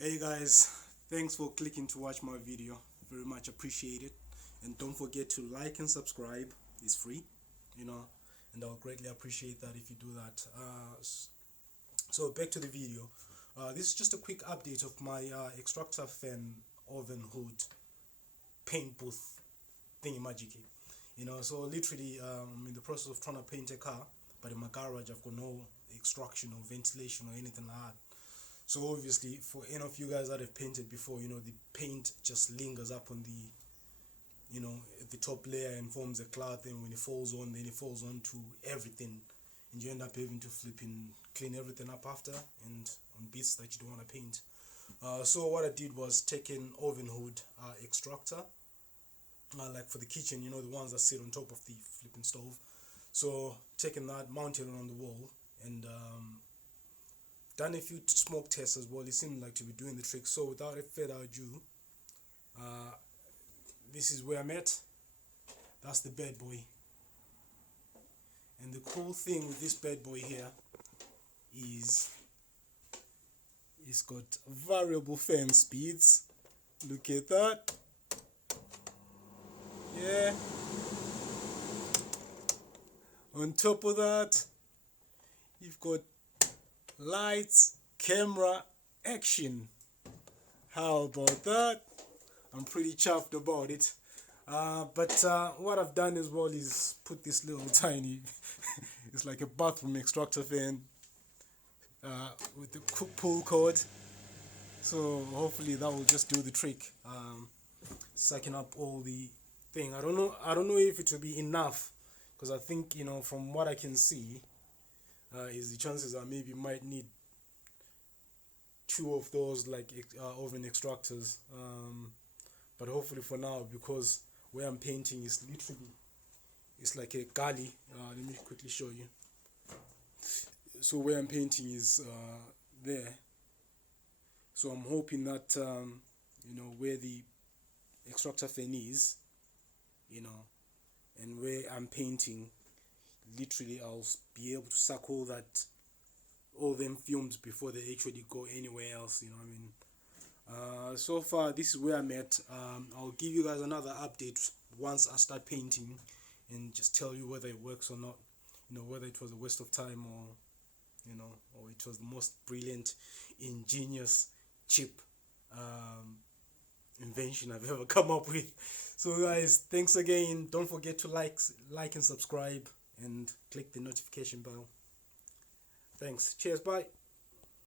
Hey guys, thanks for clicking to watch my video. Very much appreciated. And don't forget to like and subscribe. It's free, you know, and I'll greatly appreciate that if you do that. So back to the video. This is just a quick update of my Extractor fan oven hood paint booth thingy magic. So literally I'm in the process of trying to paint a car, but in my garage I've got no extraction or ventilation or anything like that. So obviously, for any of you guys that have painted before, the paint just lingers up on the top layer and forms a cloud. And when it falls on, then it falls on to everything, and you end up having to flip and clean everything up after, and on bits that you don't want to paint. So what I did was take an oven hood extractor, like for the kitchen, the ones that sit on top of the flipping stove. So taking that, mounted it on the wall, and done a few smoke tests as well. It seemed like to be doing the trick. So without further ado, this is where I'm at. That's the bad boy. And the cool thing with this bad boy here is it's got variable fan speeds. Look at that. Yeah. On top of that, you've got lights, camera, action. How about that? I'm pretty chuffed about it. But what I've done as well is put this little tiny, it's like a bathroom extractor fan with the pull cord. So hopefully that will just do the trick, sucking up all the thing. I don't know if it will be enough, because I think from what I can see, is the chances are maybe might need two of those like oven extractors, but hopefully for now, because where I'm painting is literally, it's like a gully. Let me quickly show you. So where I'm painting is there, so I'm hoping that where the extractor fan is, and where I'm painting, literally I'll be able to suck all them fumes before they actually go anywhere else. So far this is where I'm at. I'll give you guys another update once I start painting, and just tell you whether it works or not, whether it was a waste of time, or or it was the most brilliant, ingenious, cheap invention I've ever come up with. So guys, thanks again. Don't forget to like and subscribe, and click the notification bell. Thanks. Cheers. Bye.